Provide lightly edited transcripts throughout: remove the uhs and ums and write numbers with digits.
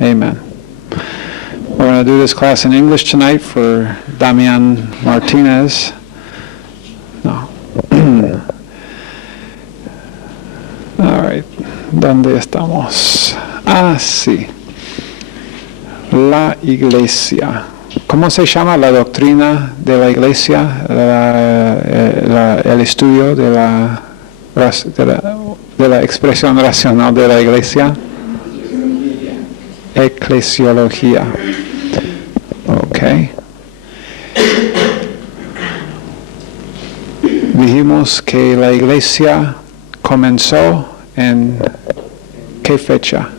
Amen. We're going to do this class in English tonight for Damian Martinez. No. All right. ¿Dónde estamos? Ah, sí. La iglesia. ¿Cómo se llama la doctrina de la iglesia? El estudio de la expresión racional de la iglesia. Eclesiología. Ok. Dijimos que la iglesia comenzó en ¿qué fecha?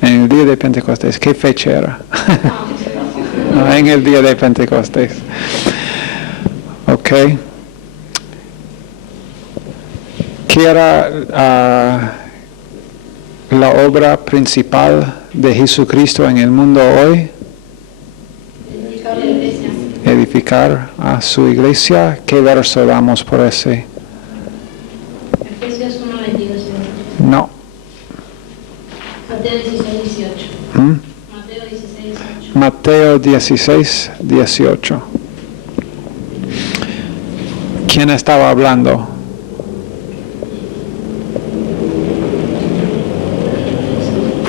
En el día de Pentecostés. ¿Qué fecha era? No, en el día de Pentecostés. Ok. ¿Qué era la obra principal de Jesucristo en el mundo hoy? Edificar a su iglesia. ¿Qué verso damos por ese? Efesios 1:22. No. Mateo 16:18. Mateo 16:18. ¿Quién estaba hablando?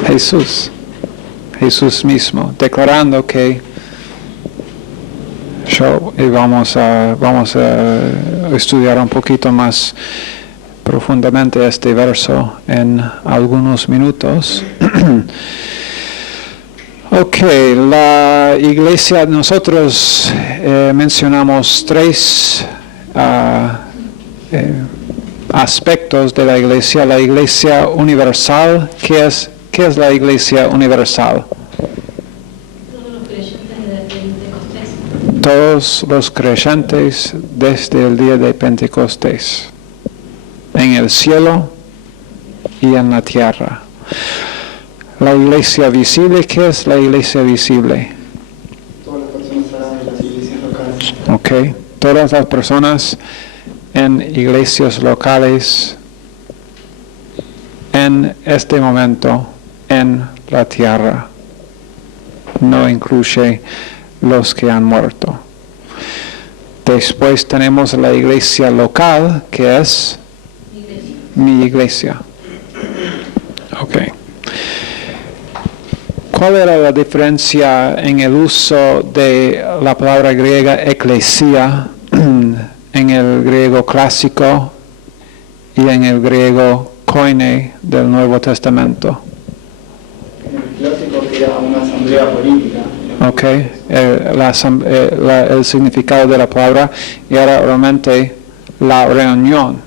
Jesús. Jesús mismo, declarando que vamos a estudiar un poquito más profundamente este verso en algunos minutos. Ok, la iglesia, nosotros mencionamos tres aspectos de la iglesia universal. ¿Qué es la iglesia universal? Todos los creyentes desde el día de Pentecostés, en el cielo y en la tierra. La iglesia visible, ¿qué es la iglesia visible? Todas las personas en las iglesias locales. Ok, todas las personas en iglesias locales en este momento en la tierra. No incluye los que han muerto. Después tenemos la iglesia local, que es mi iglesia. Ok. ¿Cuál era la diferencia en el uso de la palabra griega eclesia en el griego clásico y en el griego koine del Nuevo Testamento? En el clásico era una asamblea política. Ok, el significado de la palabra era realmente la reunión.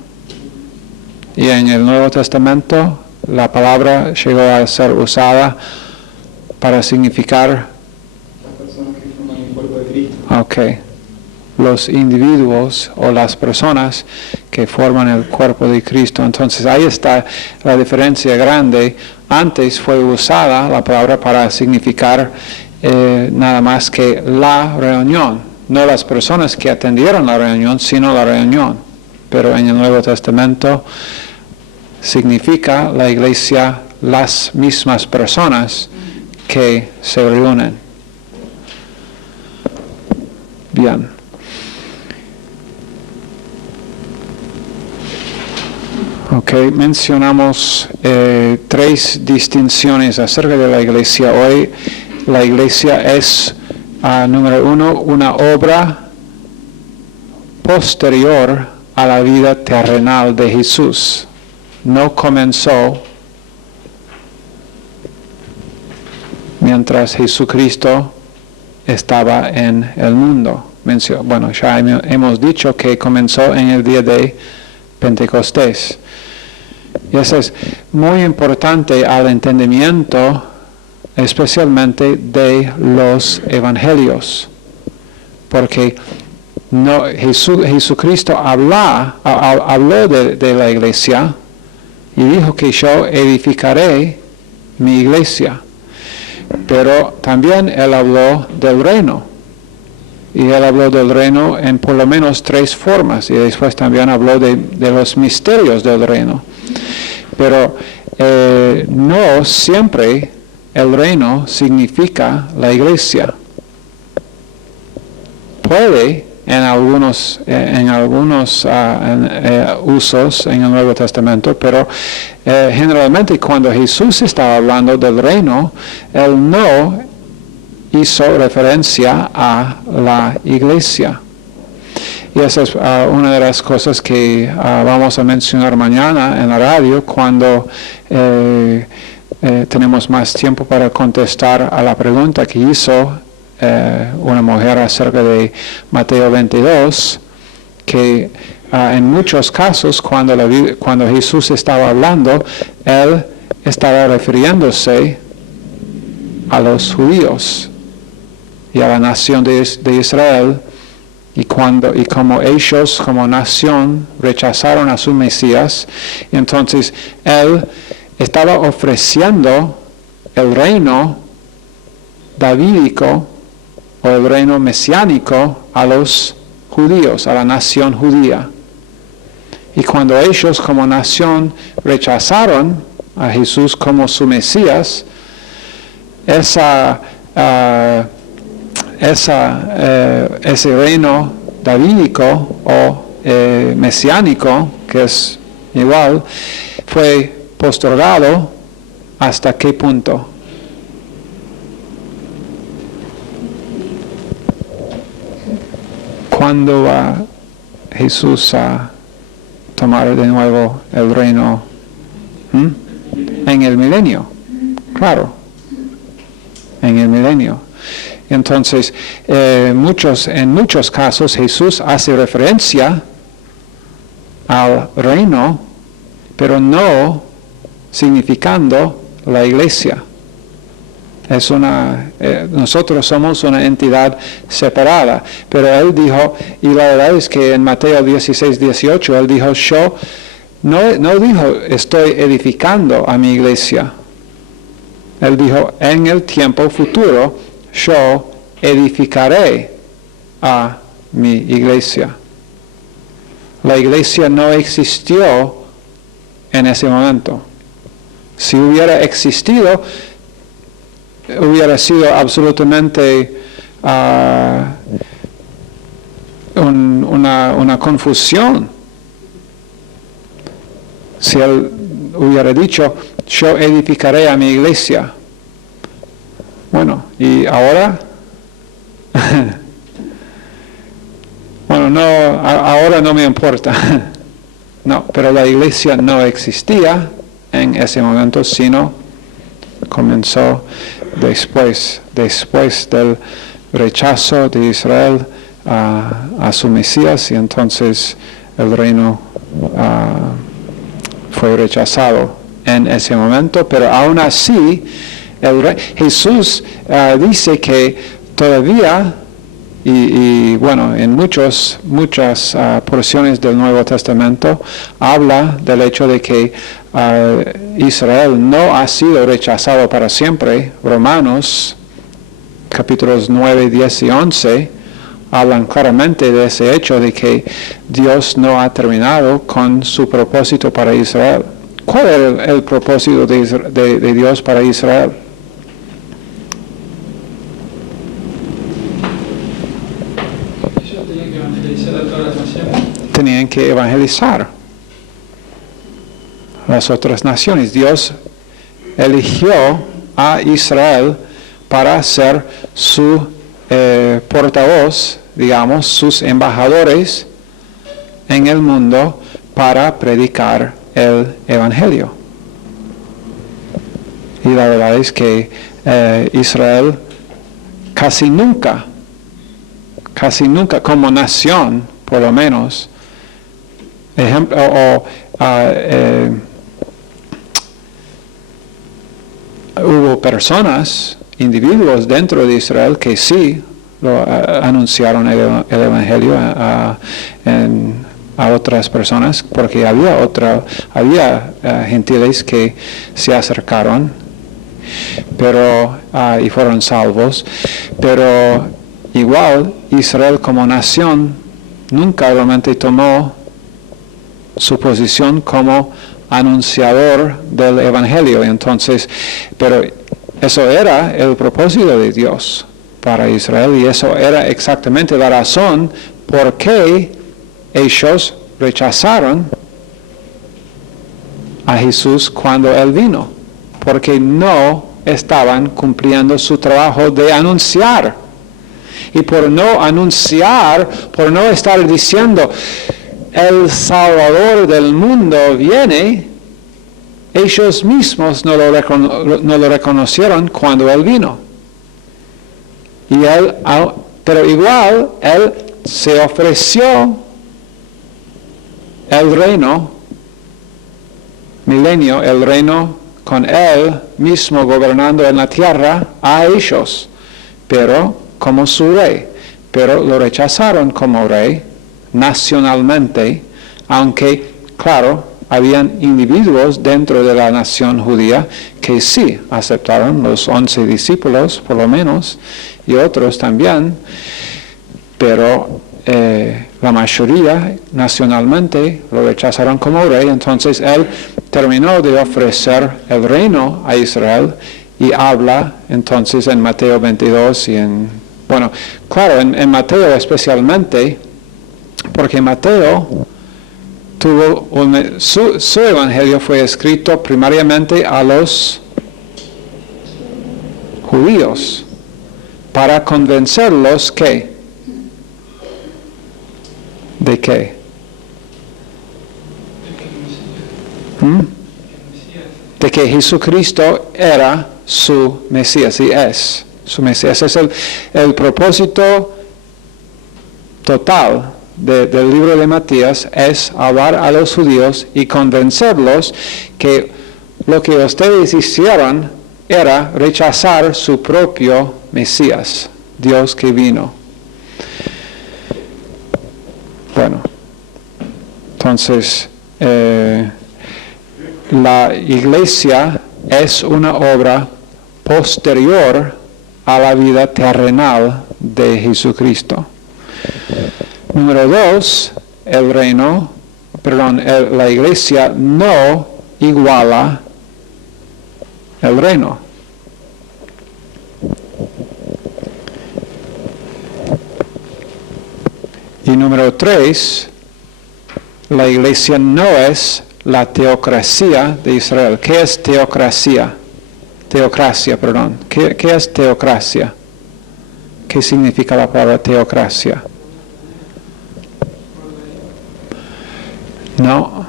Y en el Nuevo Testamento la palabra llegó a ser usada para significar Las personas que forman el cuerpo de Cristo. ok, los individuos o las personas que forman el cuerpo de Cristo. Entonces ahí está la diferencia grande. Antes fue usada la palabra para significar nada más que la reunión, no las personas que atendieron la reunión, sino la reunión. Pero en el Nuevo Testamento significa la iglesia las mismas personas que se reúnen. Bien. Ok, mencionamos tres distinciones acerca de la iglesia hoy. La iglesia es, número uno, una obra posterior a la vida terrenal de Jesús. No comenzó mientras Jesucristo estaba en el mundo. Bueno, ya hemos dicho que comenzó en el día de Pentecostés. Y eso es muy importante al entendimiento, especialmente de los evangelios, porque Jesucristo habló de la iglesia y dijo que yo edificaré mi iglesia, pero también él habló del reino, y él habló del reino en por lo menos tres formas, y después también habló de los misterios del reino. Pero no siempre el reino significa la iglesia. Puede en algunos usos en el Nuevo Testamento, pero generalmente cuando Jesús estaba hablando del reino, Él no hizo referencia a la iglesia. Y esa es una de las cosas que vamos a mencionar mañana en la radio cuando tenemos más tiempo para contestar a la pregunta que hizo una mujer acerca de Mateo 22, que en muchos casos cuando Jesús estaba hablando, Él estaba refiriéndose a los judíos y a la nación de Israel, y como ellos como nación rechazaron a su Mesías, entonces Él estaba ofreciendo el reino davídico o el reino mesiánico a los judíos, a la nación judía. Y cuando ellos como nación rechazaron a Jesús como su Mesías, ese reino davídico o mesiánico, que es igual, fue postergado ¿hasta qué punto? ¿Cuándo va Jesús a tomar de nuevo el reino? En el milenio, claro, en el milenio. Entonces, en muchos casos Jesús hace referencia al reino, pero no significando la iglesia. Nosotros somos una entidad separada, pero Él dijo, y la verdad es que en Mateo 16, 18, Él dijo, yo no dijo, estoy edificando a mi iglesia. Él dijo, en el tiempo futuro, yo edificaré a mi iglesia. La iglesia no existió en ese momento. Si hubiera existido, hubiera sido absolutamente una confusión. Si Él hubiera dicho, yo edificaré a mi iglesia. Bueno, ¿y ahora? Bueno, ahora no me importa. No, pero la iglesia no existía en ese momento, sino comenzó después del rechazo de Israel a su Mesías, y entonces el reino fue rechazado en ese momento, pero aún así Jesús dice que todavía, y bueno, en muchas porciones del Nuevo Testamento habla del hecho de que Israel no ha sido rechazado para siempre. Romanos capítulos 9, 10 y 11 hablan claramente de ese hecho de que Dios no ha terminado con su propósito para Israel. ¿Cuál era el propósito de Dios para Israel? Tenían que evangelizar las otras naciones. Dios eligió a Israel para ser su portavoz, digamos, sus embajadores en el mundo para predicar el Evangelio. Y la verdad es que Israel casi nunca como nación, por lo menos, hubo personas, individuos dentro de Israel que sí anunciaron el Evangelio a otras personas, porque había gentiles que se acercaron, y fueron salvos, pero igual Israel como nación nunca realmente tomó su posición como anunciador del Evangelio. Entonces, pero Eso era el propósito de Dios para Israel y eso era exactamente la razón por qué ellos rechazaron a Jesús cuando Él vino, porque no estaban cumpliendo su trabajo de anunciar. Y por no anunciar, por no estar diciendo, el Salvador del mundo viene, ellos mismos no lo reconocieron cuando Él vino. Y Él, pero igual, Él se ofreció el reino, milenio, el reino con Él mismo gobernando en la tierra a ellos, pero como su rey. Pero lo rechazaron como rey nacionalmente, aunque, claro, habían individuos dentro de la nación judía que sí aceptaron, los 11 discípulos por lo menos, y otros también, pero la mayoría nacionalmente lo rechazaron como rey. Entonces Él terminó de ofrecer el reino a Israel y habla entonces en Mateo 22 y en Mateo especialmente, porque Mateo tuvo su evangelio fue escrito primariamente a los judíos para convencerlos que ¿de qué? De que Jesucristo era su Mesías y es su Mesías. Es el propósito total del libro de Matías, es hablar a los judíos y convencerlos que lo que ustedes hicieron era rechazar su propio Mesías, Dios que vino. Bueno, entonces, la iglesia es una obra posterior a la vida terrenal de Jesucristo. Número 2, la iglesia no iguala el reino. Y número 3, la iglesia no es la teocracia de Israel. ¿Qué es teocracia? Teocracia, perdón. ¿Qué es teocracia? ¿Qué significa la palabra teocracia? No.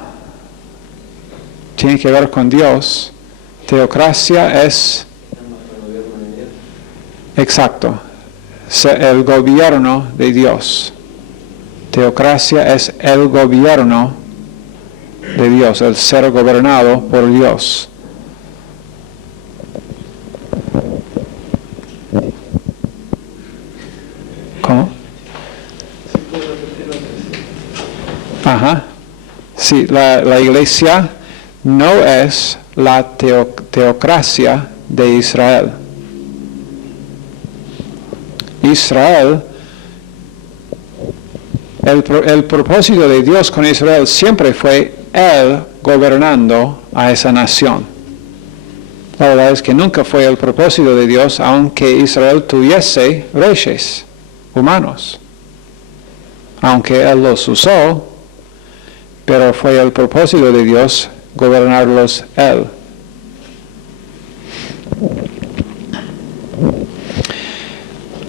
Tiene que ver con Dios. Teocracia es... Exacto. El gobierno de Dios. Teocracia es el gobierno de Dios, el ser gobernado por Dios. ¿Cómo? Ajá. Sí, la iglesia no es la teocracia de Israel. Israel, el propósito de Dios con Israel siempre fue Él gobernando a esa nación. La verdad es que nunca fue el propósito de Dios, aunque Israel tuviese reyes humanos. Aunque Él los usó, pero fue el propósito de Dios gobernarlos Él.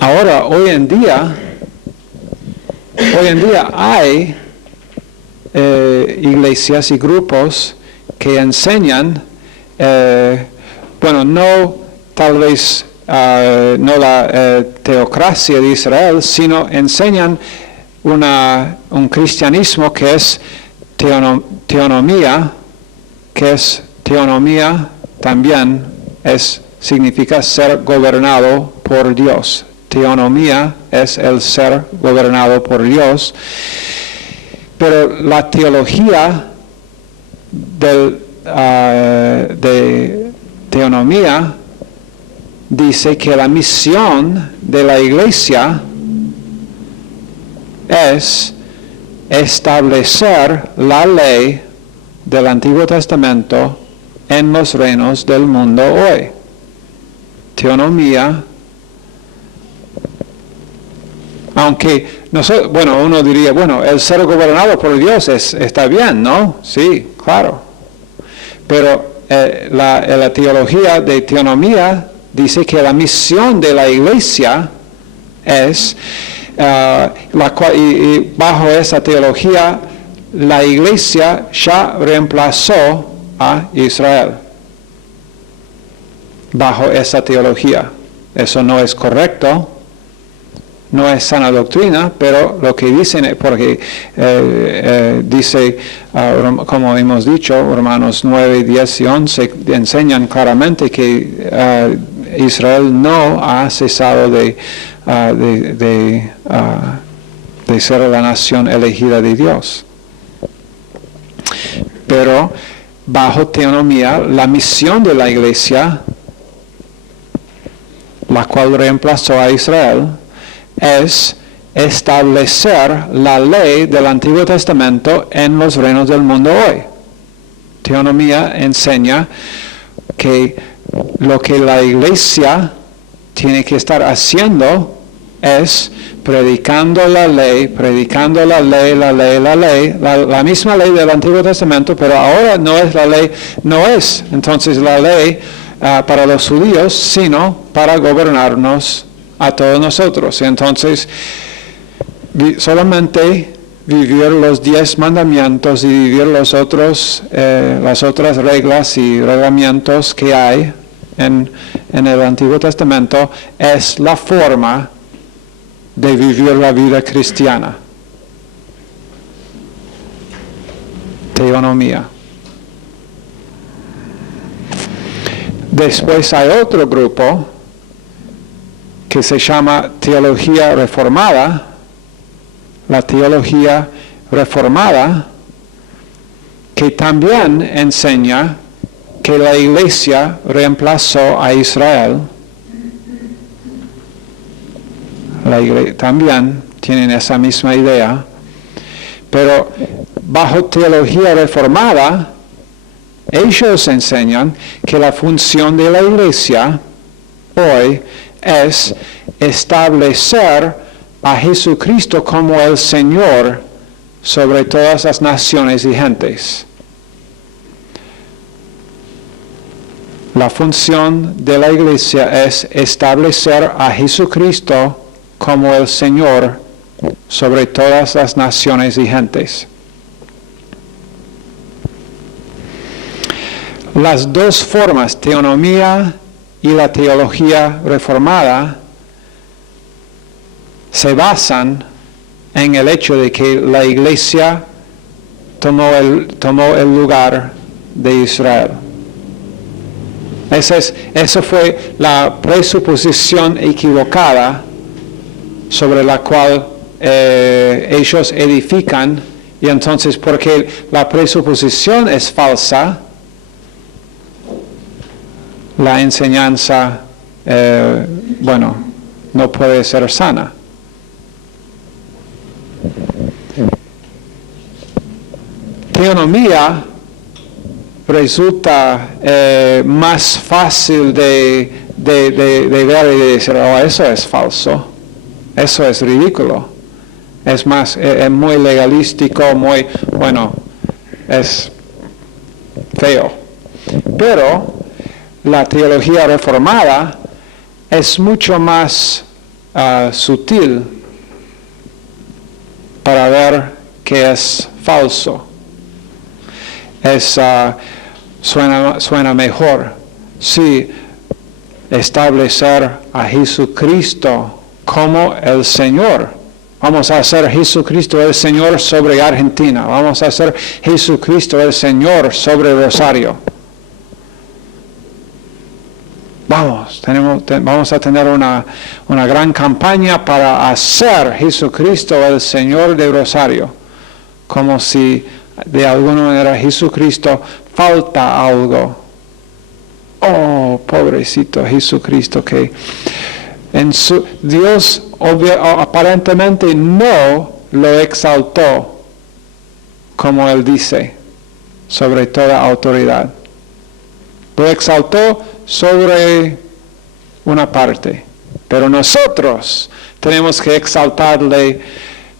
Ahora, hoy en día hay iglesias y grupos que enseñan, no tal vez no la teocracia de Israel, sino enseñan un cristianismo que es teonomía, también significa ser gobernado por Dios. Teonomía es el ser gobernado por Dios. Pero la teología de teonomía dice que la misión de la iglesia es establecer la ley del Antiguo Testamento en los reinos del mundo hoy. teonomía, aunque nosotros, bueno, uno diría, bueno, el ser gobernado por Dios está bien, ¿no? Sí, claro. Pero la teología de teonomía dice que la misión de la iglesia es, y bajo esa teología, la iglesia ya reemplazó a Israel. Bajo esa teología. Eso no es correcto. No es sana doctrina, pero lo que dicen, porque dice, como hemos dicho, Romanos 9, 10 y 11 enseñan claramente que Israel no ha cesado de ser la nación elegida de Dios. Pero bajo teonomía, la misión de la iglesia, la cual reemplazó a Israel, es establecer la ley del Antiguo Testamento en los reinos del mundo hoy. Teonomía enseña que lo que la iglesia tiene que estar haciendo es predicando la ley, la misma ley del Antiguo Testamento, pero ahora no es la ley, no es entonces la ley para los judíos, sino para gobernarnos a todos nosotros. Entonces, solamente vivir los 10 mandamientos y vivir las otras reglas y reglamentos que hay en el Antiguo Testamento es la forma de vivir la vida cristiana. Teonomía. Después hay otro grupo que se llama teología reformada. La teología reformada, que también enseña que la iglesia reemplazó a Israel. La iglesia también tienen esa misma idea, pero bajo teología reformada, ellos enseñan que la función de la iglesia hoy es establecer a Jesucristo como el Señor sobre todas las naciones y gentes. La función de la iglesia es establecer a Jesucristo como el Señor sobre todas las naciones y gentes. Las dos formas, teonomía y la teología reformada, se basan en el hecho de que la iglesia tomó el lugar de Israel. Esa fue la presuposición equivocada sobre la cual ellos edifican, y entonces porque la presuposición es falsa, la enseñanza, no puede ser sana. Teonomía resulta más fácil de ver y de decir, eso es falso, eso es ridículo, es muy legalístico, es feo. Pero la teología reformada es mucho más sutil para ver que es falso. Suena mejor. Sí, establecer a Jesucristo como el Señor. Vamos a hacer Jesucristo el Señor sobre Argentina. Vamos a hacer Jesucristo el Señor sobre Rosario. Vamos a tener una gran campaña para hacer Jesucristo el Señor de Rosario. Como si de alguna manera Jesucristo falta algo. Oh, pobrecito Jesucristo, que Dios aparentemente no lo exaltó como Él dice, sobre toda autoridad. Lo exaltó sobre una parte, pero nosotros tenemos que exaltarle,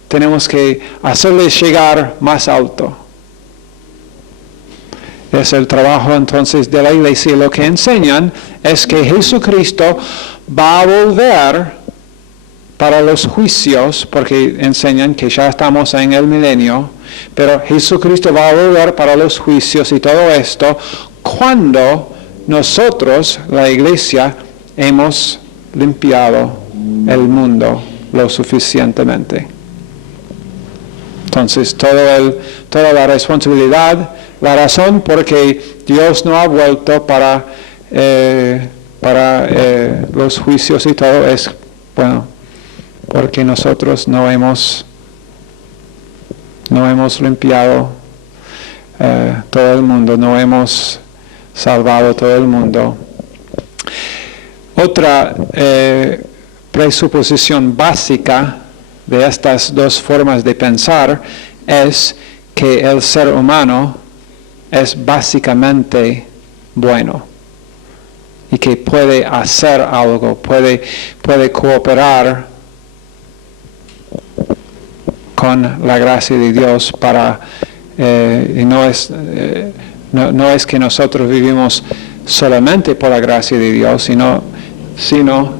tenemos que hacerle llegar más alto. Es el trabajo entonces de la iglesia. Lo que enseñan es que Jesucristo va a volver para los juicios, porque enseñan que ya estamos en el milenio, pero Jesucristo va a volver para los juicios y todo esto cuando nosotros, la iglesia, hemos limpiado el mundo lo suficientemente. Entonces, toda la responsabilidad, la razón por que Dios no ha vuelto para los juicios y todo es, bueno, porque nosotros no hemos limpiado todo el mundo, no hemos salvado todo el mundo. Otra presuposición básica de estas dos formas de pensar es que el ser humano es básicamente bueno y que puede hacer algo, puede cooperar con la gracia de Dios para y no es que nosotros vivimos solamente por la gracia de Dios, sino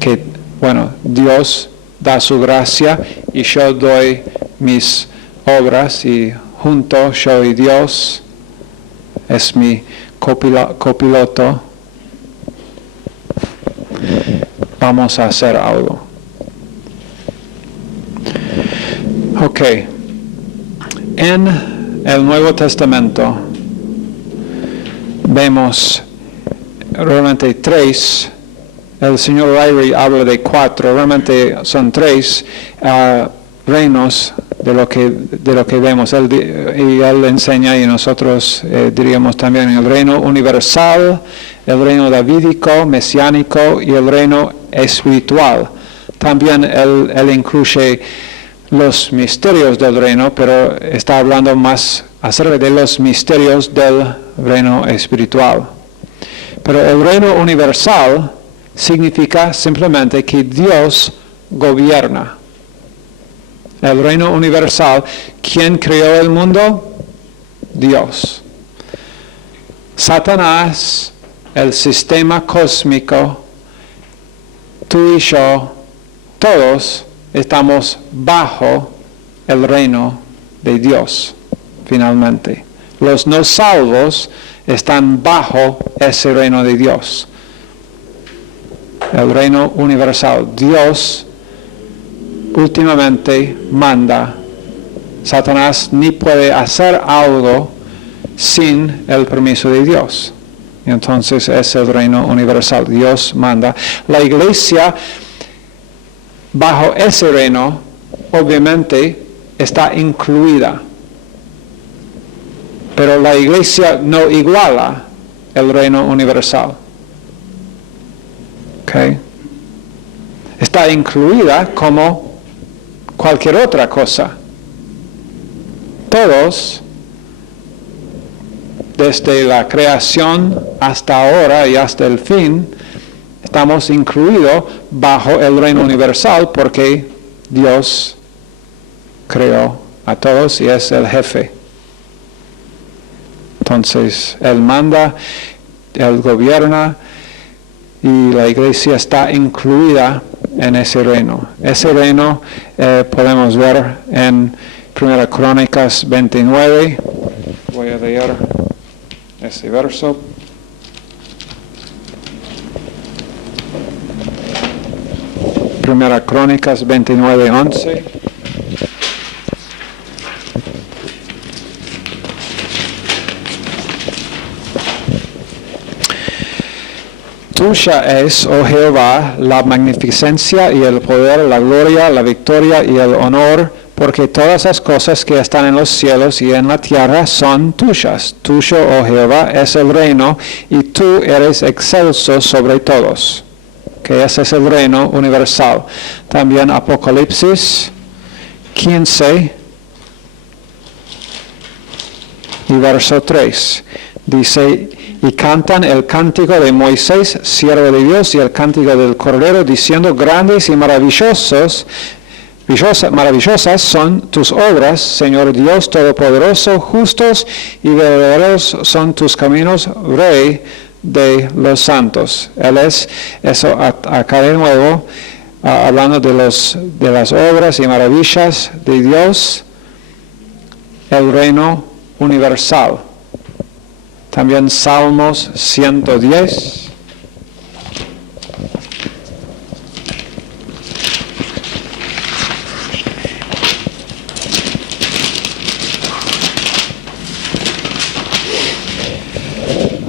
que, bueno, Dios da su gracia y yo doy mis obras y junto yo y Dios es mi copiloto. Vamos a hacer algo. Ok. En el Nuevo Testamento vemos realmente tres. El señor Ryrie habla de 4, realmente son 3 reinos de lo que vemos. Él enseña, y nosotros diríamos también, el reino universal, el reino davídico, mesiánico y el reino espiritual. También él incluye los misterios del reino, pero está hablando más acerca de los misterios del reino espiritual. Pero el reino universal significa simplemente que Dios gobierna. El reino universal, ¿quién creó el mundo? Dios. Satanás, el sistema cósmico, tú y yo, todos estamos bajo el reino de Dios, finalmente. Los no salvos están bajo ese reino de Dios. El reino universal. Dios últimamente manda. Satanás ni puede hacer algo sin el permiso de Dios. Entonces es el reino universal. Dios manda. La iglesia, bajo ese reino, obviamente está incluida. Pero la iglesia no iguala el reino universal. Okay. Está incluida como cualquier otra cosa. Todos, desde la creación hasta ahora y hasta el fin, estamos incluidos bajo el reino universal porque Dios creó a todos y es el jefe. Entonces, Él manda, Él gobierna, y la iglesia está incluida en ese reino. Ese reino podemos ver en 1 Crónicas 29. Voy a leer ese verso. Primera Crónicas 29, 11. Tuya es, oh Jehová, la magnificencia y el poder, la gloria, la victoria y el honor, porque todas las cosas que están en los cielos y en la tierra son tuyas. Tuyo, oh Jehová, es el reino, y tú eres excelso sobre todos. Que ese es el reino universal. También Apocalipsis 15 y verso 3. Dice, y cantan el cántico de Moisés, siervo de Dios, y el cántico del Cordero, diciendo, grandes y maravillosas son tus obras, Señor Dios Todopoderoso, justos y verdaderos son tus caminos, Rey de los santos. Él es, eso acá de nuevo, hablando de las obras y maravillas de Dios, el reino universal. También Salmos 110.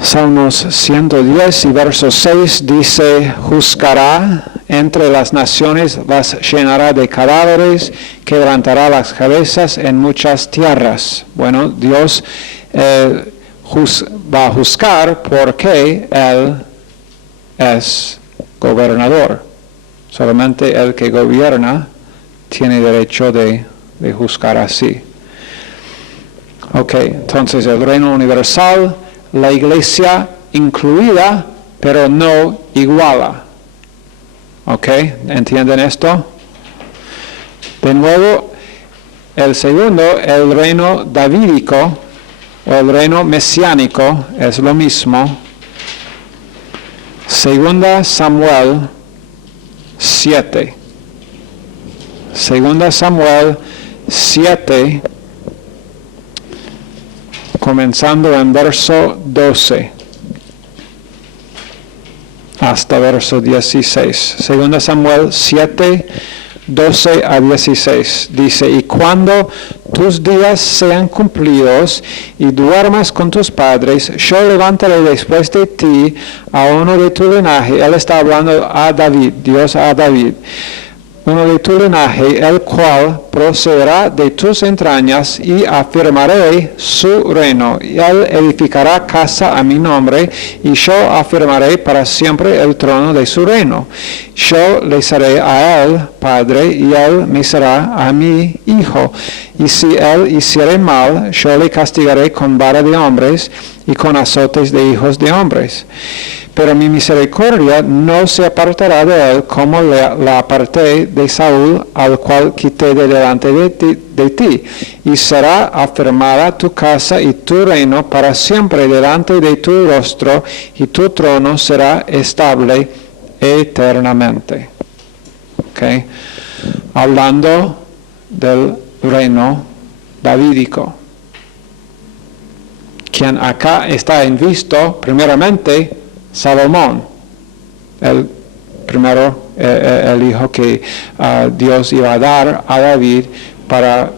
Salmos 110 y verso 6 dice, juzgará entre las naciones, las llenará de cadáveres, quebrantará las cabezas en muchas tierras. Bueno, Dios va a juzgar porque Él es gobernador. Solamente el que gobierna tiene derecho de juzgar así. Ok, entonces el reino universal, la iglesia incluida, pero no iguala. ¿Ok? ¿Entienden esto? De nuevo, el segundo, el reino davídico, o el reino mesiánico, es lo mismo. Segunda Samuel 7. Segunda Samuel 7, comenzando en verso 12 hasta verso 16. Segunda Samuel 7, 12 a 16. Dice, y cuando tus días sean cumplidos y duermas con tus padres, yo levantaré después de ti a uno de tu linaje. Él está hablando a David, Dios a David. Uno de tu linaje, el cual procederá de tus entrañas, y afirmaré su reino. Y él edificará casa a mi nombre, y yo afirmaré para siempre el trono de su reino. Yo le seré a él padre, y él me será a mi hijo. Y si él hiciere mal, yo le castigaré con vara de hombres, y con azotes de hijos de hombres. Pero mi misericordia no se apartará de él, como la aparté de Saúl, al cual quité de delante de ti. Y será afirmada tu casa y tu reino para siempre delante de tu rostro, y tu trono será estable eternamente. Okay. Hablando del reino davídico, quien acá está en visto, primeramente, Salomón, el primero, el hijo que Dios iba a dar a David para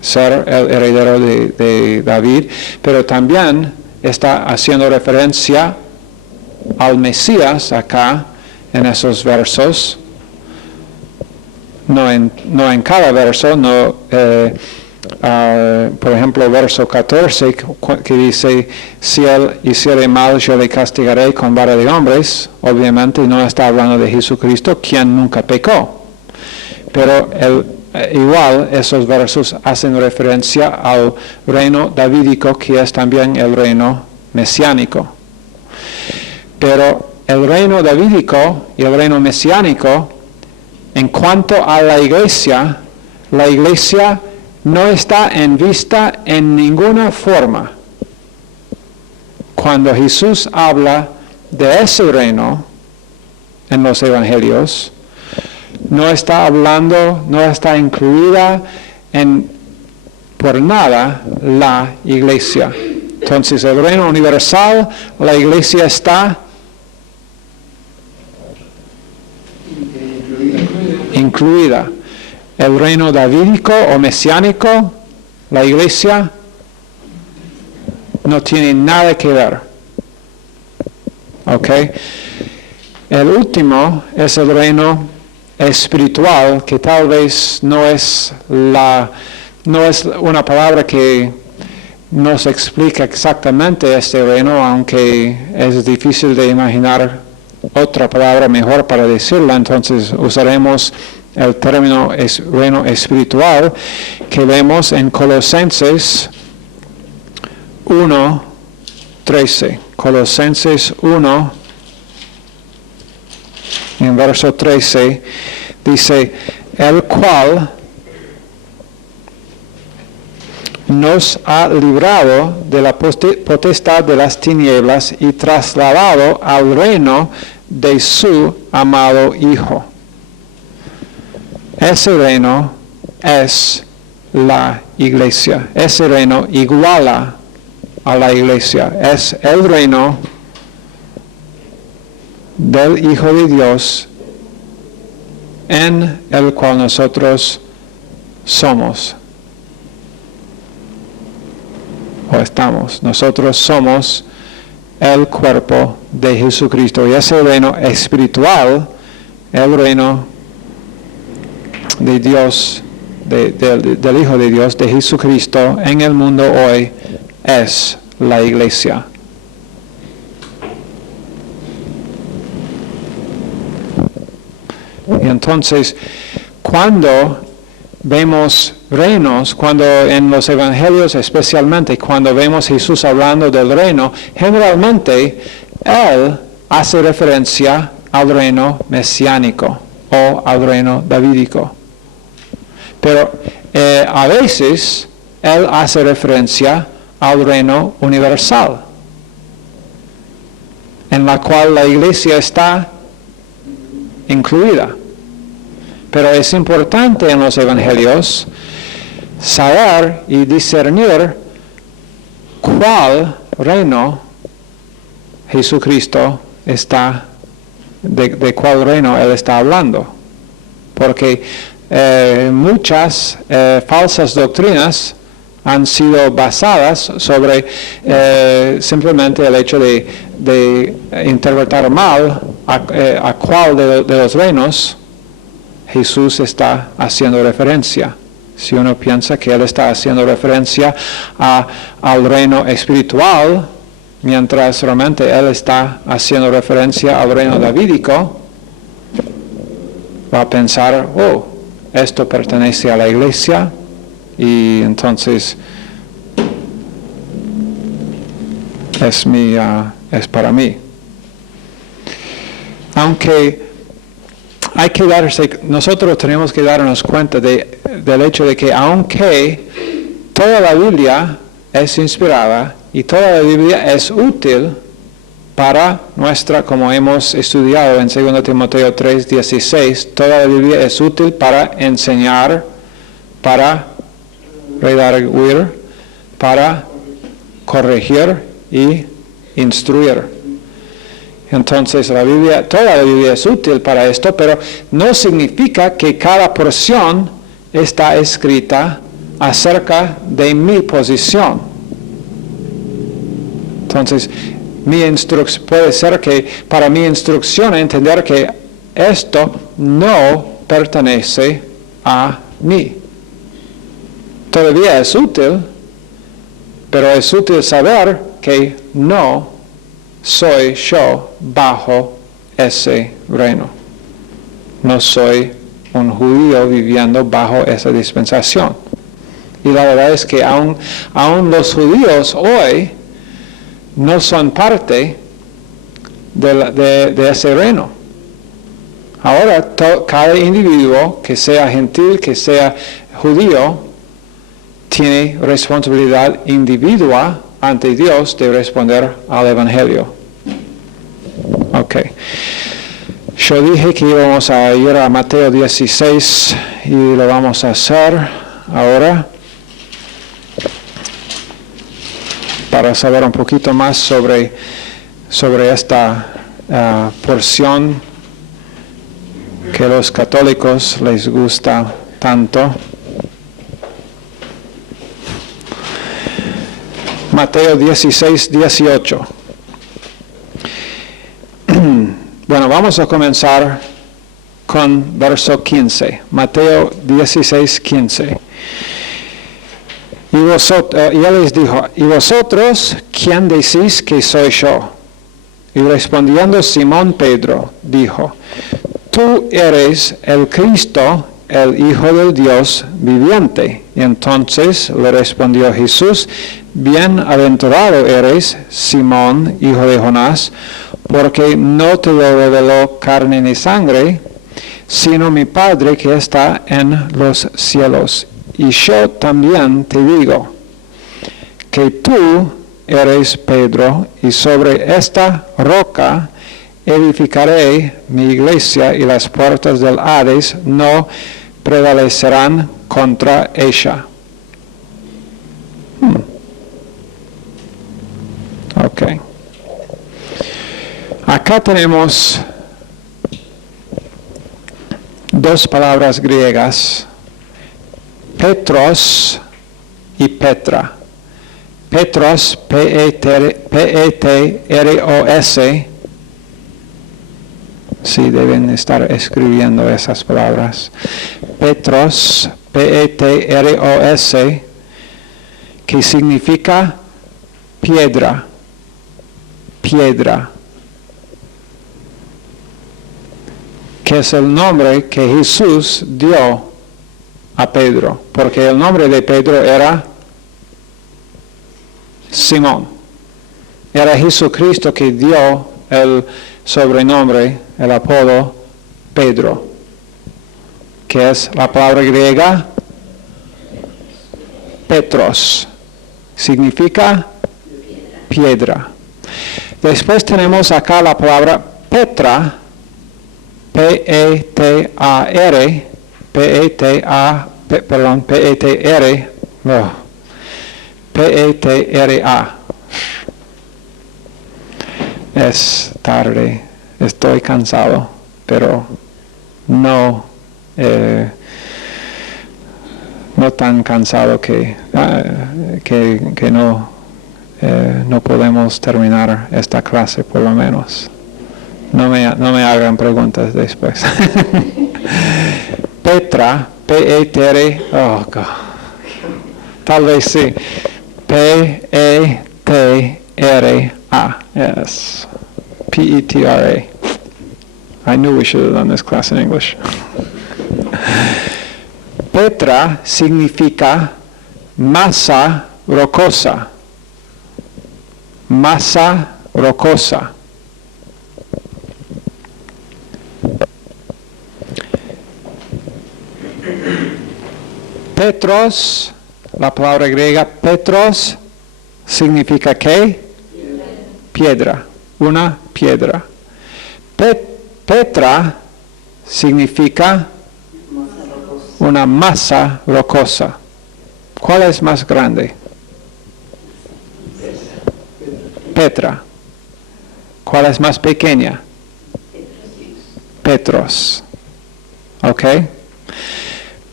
ser el heredero de David, pero también está haciendo referencia al Mesías acá en esos versos, no en cada verso, no. Por ejemplo, verso 14, que dice, si él hiciere mal, yo le castigaré con vara de hombres. Obviamente no está hablando de Jesucristo, quien nunca pecó. Pero igual esos versos hacen referencia al reino davídico, que es también el reino mesiánico. Pero el reino davídico y el reino mesiánico, en cuanto a la iglesia no está en vista en ninguna forma. Cuando Jesús habla de ese reino en los evangelios, no está hablando, no está incluida por nada la iglesia. Entonces, el reino universal, la iglesia está incluida. El reino davídico o mesiánico, la iglesia, no tiene nada que ver. ¿Ok? El último es el reino espiritual, que tal vez no es una palabra que nos explica exactamente este reino, aunque es difícil de imaginar otra palabra mejor para decirla. Entonces usaremos el término reino espiritual, que vemos en Colosenses 1, 13. Colosenses 1, en verso 13, dice, el cual nos ha librado de la potestad de las tinieblas y trasladado al reino de su amado Hijo. Ese reino es la iglesia. Ese reino iguala a la iglesia. Es el reino del Hijo de Dios en el cual nosotros somos o estamos. Nosotros somos el cuerpo de Jesucristo y ese reino espiritual, el reino de Dios, del Hijo de Dios, de Jesucristo en el mundo hoy, es la iglesia. Y entonces, cuando vemos reinos, cuando en los evangelios especialmente, cuando vemos a Jesús hablando del reino, generalmente Él hace referencia al reino mesiánico o al reino davídico. Pero a veces Él hace referencia al reino universal, en la cual la iglesia está incluida. Pero es importante en los evangelios saber y discernir cuál reino Jesucristo está, de cuál reino Él está hablando. Porque muchas falsas doctrinas han sido basadas sobre simplemente el hecho de interpretar mal a cuál de los reinos Jesús está haciendo referencia. Si uno piensa que Él está haciendo referencia al reino espiritual, mientras realmente Él está haciendo referencia al reino davídico, va a pensar, oh, esto pertenece a la iglesia, y entonces es para mí. Aunque nosotros tenemos que darnos cuenta del hecho de que aunque toda la Biblia es inspirada y toda la Biblia es útil para nuestra, como hemos estudiado en 2 Timoteo 3:16, toda la Biblia es útil para enseñar, para redarguir, para corregir y instruir. Entonces toda la Biblia es útil para esto, pero no significa que cada porción está escrita acerca de mi posición. Entonces, puede ser que para mi instrucción entender que esto no pertenece a mí. Todavía es útil, pero es útil saber que no soy yo bajo ese reino. No soy un judío viviendo bajo esa dispensación. Y la verdad es que aún los judíos hoy no son parte de ese reino. Ahora cada individuo, que sea gentil, que sea judío, tiene responsabilidad individual ante Dios de responder al Evangelio. Ok. Yo dije que íbamos a ir a Mateo 16 y lo vamos a hacer ahora para saber un poquito más sobre esta porción que a los católicos les gusta tanto. Mateo 16:18. Bueno, vamos a comenzar con verso 15. Mateo 16:15. Y él les dijo, ¿y vosotros quién decís que soy yo? Y respondiendo Simón Pedro, dijo, tú eres el Cristo, el Hijo del Dios viviente. Y entonces le respondió Jesús, bienaventurado eres, Simón, hijo de Jonás, porque no te lo reveló carne ni sangre, sino mi Padre que está en los cielos. Y yo también te digo que tú eres Pedro, y sobre esta roca edificaré mi iglesia, y las puertas del Hades no prevalecerán contra ella. Ok. Acá tenemos dos palabras griegas, Petros y Petra. Petros, P-E-T-R-O-S. Sí, deben estar escribiendo esas palabras. Petros, P-E-T-R-O-S, que significa piedra. Piedra. Que es el nombre que Jesús dio a Pedro, porque el nombre de Pedro era Simón. Era Jesucristo que dio el sobrenombre, el apodo Pedro, que es la palabra griega Petros, significa piedra. Después tenemos acá la palabra Petra, P-E-T-R, P-E-T-R-A. Es tarde, estoy cansado, pero no tan cansado que no podemos terminar esta clase por lo menos. No me hagan preguntas después. Petra, P-E-T-R, oh God. Tal vez sí. P-E-T-R-A. Yes. P-E-T-R-A. I knew we should have done this class in English. Petra significa masa rocosa. Masa rocosa. Petros, la palabra griega Petros, significa ¿qué? Piedra, una piedra. Petra significa una masa rocosa. ¿Cuál es más grande? Petra. ¿Cuál es más pequeña? Petros. ¿Ok?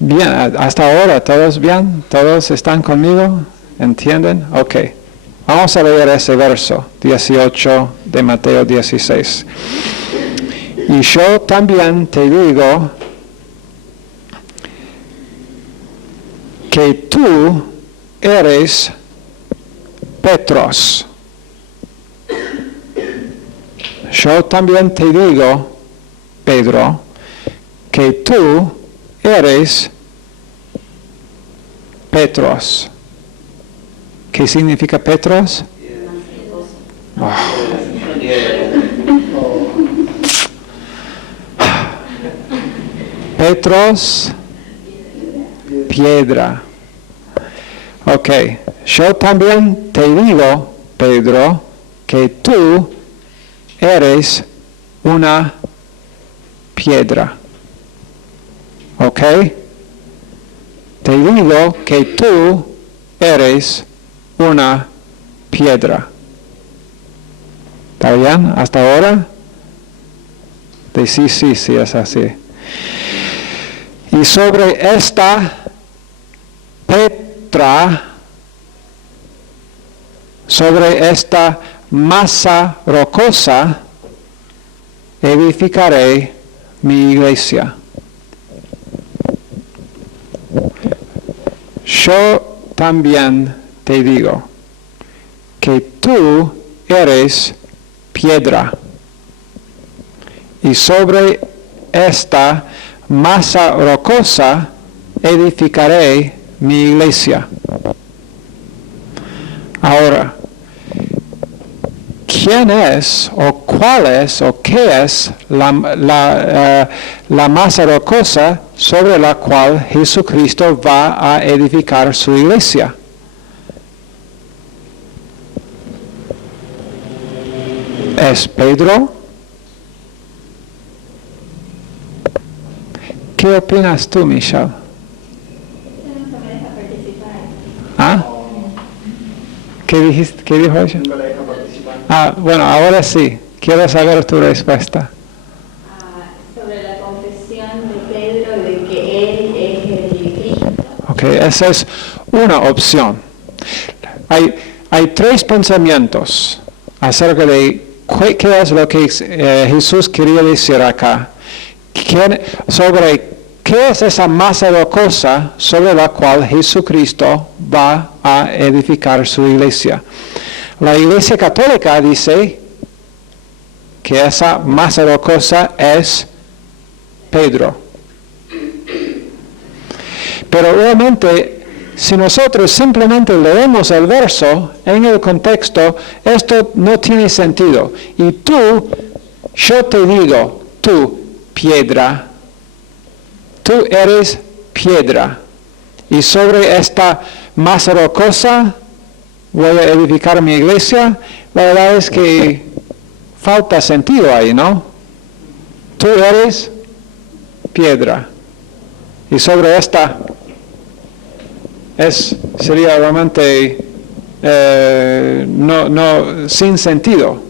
Bien, hasta ahora, ¿todos bien? ¿Todos están conmigo? ¿Entienden? Ok. Vamos a leer ese verso 18 de Mateo 16. Y yo también te digo que tú eres Petros. Yo también te digo, Pedro, que tú eres Petros. ¿Qué significa Petros? Oh. Petros, piedra. Ok, yo también te digo, Pedro, que tú eres una piedra. ¿Ok? Te digo que tú eres una piedra. ¿Está bien hasta ahora? De sí, es así. Y sobre esta Petra, sobre esta masa rocosa, edificaré mi iglesia. Yo también te digo que tú eres piedra, y sobre esta masa rocosa edificaré mi iglesia. quién es o cuál es o qué es la masa rocosa sobre la cual Jesucristo va a edificar su iglesia. ¿Es Pedro? ¿Qué opinas tú, Michelle? ¿Ah? ¿Qué dijiste? ¿Qué dijo ella? Nunca la deja participar. Ah, bueno, ahora sí. Quiero saber tu respuesta. Sobre la confesión de Pedro de que él es el Cristo. Ok, esa es una opción. Hay tres pensamientos acerca de qué es lo que Jesús quería decir acá. Sobre qué es esa masa rocosa sobre la cual Jesucristo va a edificar su iglesia. La iglesia católica dice que esa masa rocosa es Pedro. Pero obviamente, si nosotros simplemente leemos el verso en el contexto, esto no tiene sentido. Y yo te digo, tú, piedra, tú eres piedra. Y sobre esta masa rocosa voy a edificar mi iglesia. La verdad es que falta sentido ahí, ¿no? Tú eres piedra. Y sobre esta sería realmente sin sentido.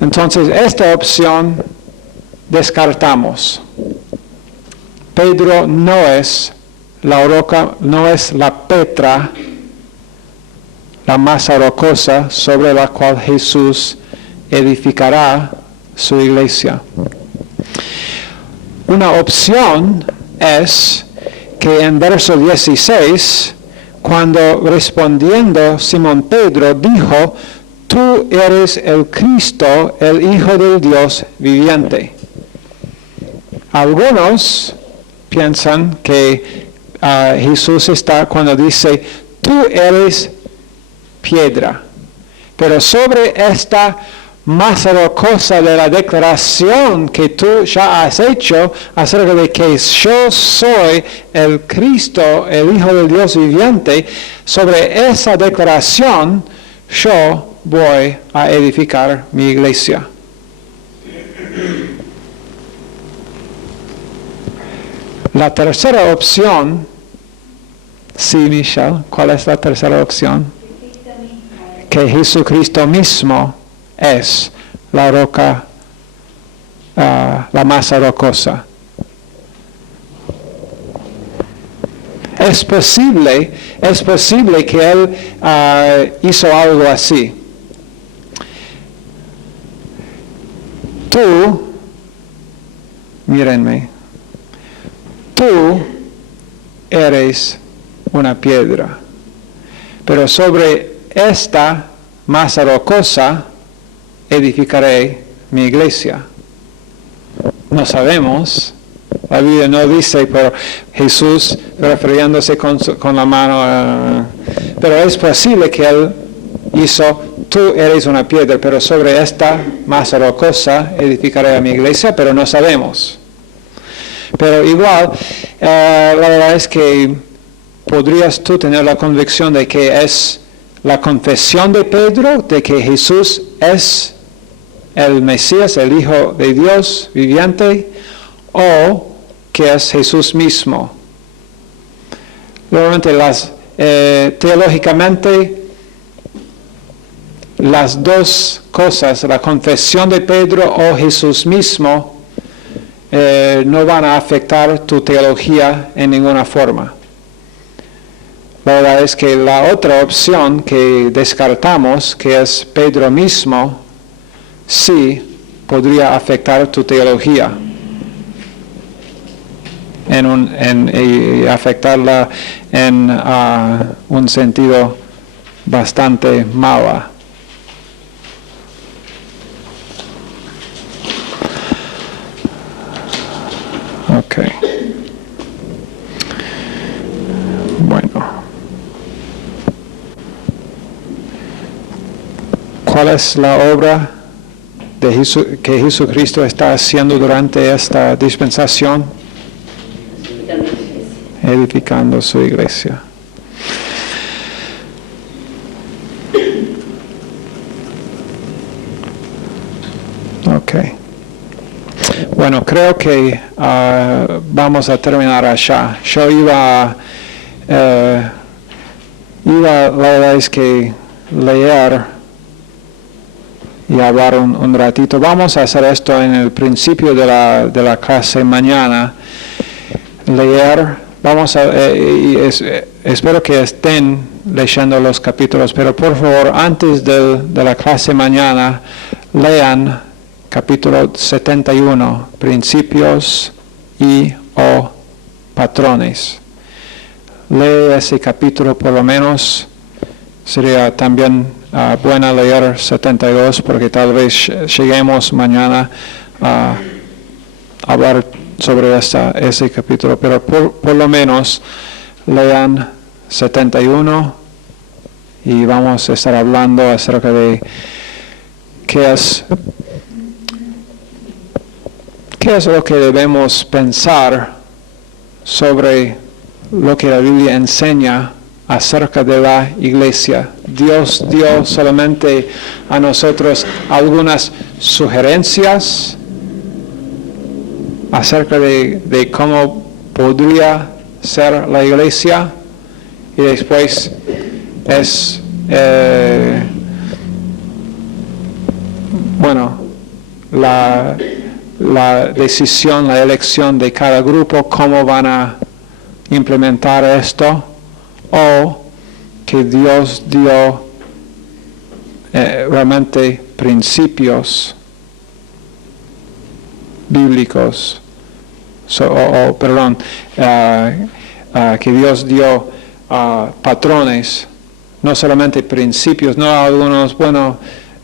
Entonces, esta opción descartamos. Pedro no es la roca, no es la petra, la masa rocosa sobre la cual Jesús edificará su iglesia. Una opción es que en verso 16, cuando respondiendo Simón Pedro dijo, tú eres el Cristo, el Hijo del Dios viviente. Algunos piensan que Jesús está cuando dice, tú eres piedra. Pero sobre esta masa rocosa de la declaración que tú ya has hecho acerca de que yo soy el Cristo, el Hijo del Dios viviente, sobre esa declaración yo voy a edificar mi iglesia. La tercera opción, sí, Michelle, ¿cuál es la tercera opción? Que Jesucristo mismo es la roca, la masa rocosa. Es posible que Él hizo algo así. Mírenme, tú eres una piedra, pero sobre esta masa rocosa edificaré mi iglesia. No sabemos, la Biblia no dice, pero Jesús refiriéndose con la mano, pero es posible que Él hizo, tú eres una piedra, pero sobre esta masa rocosa edificaré a mi iglesia, pero no sabemos. Pero igual, la verdad es que podrías tú tener la convicción de que es la confesión de Pedro, de que Jesús es el Mesías, el Hijo de Dios viviente, o que es Jesús mismo. Realmente teológicamente, las dos cosas, la confesión de Pedro o Jesús mismo, no van a afectar tu teología en ninguna forma. La verdad es que la otra opción que descartamos, que es Pedro mismo, sí podría afectar tu teología y afectarla en un sentido bastante malo. Ok. Bueno. cuál es la obra que Jesucristo está haciendo durante esta dispensación? Edificando su iglesia. Ok. Bueno, creo que vamos a terminar allá. Yo iba, la verdad es que leer y hablar un ratito. Vamos a hacer esto en el principio de la clase mañana. Leer, espero que estén leyendo los capítulos, pero por favor, antes de la clase mañana, lean capítulo 71, principios y o patrones. Lee ese capítulo por lo menos. Sería también bueno leer 72 porque tal vez lleguemos mañana a hablar sobre ese capítulo, pero por lo menos lean 71 y vamos a estar hablando acerca de qué es lo que debemos pensar sobre lo que la Biblia enseña acerca de la iglesia. Dios dio solamente a nosotros algunas sugerencias acerca de cómo podría ser la iglesia y después es la decisión, la elección de cada grupo, cómo van a implementar esto, o que Dios dio realmente principios bíblicos, que Dios dio patrones, no solamente principios, no algunos,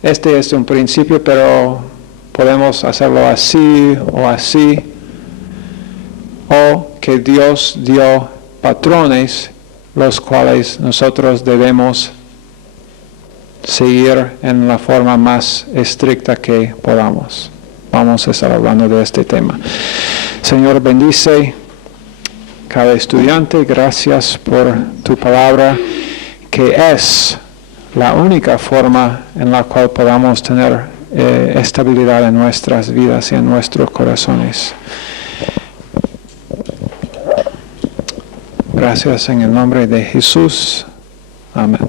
este es un principio, pero podemos hacerlo así, o que Dios dio patrones los cuales nosotros debemos seguir en la forma más estricta que podamos. Vamos a estar hablando de este tema. Señor, bendice cada estudiante. Gracias por tu palabra, que es la única forma en la cual podamos tener estabilidad en nuestras vidas y en nuestros corazones. Gracias en el nombre de Jesús. Amén.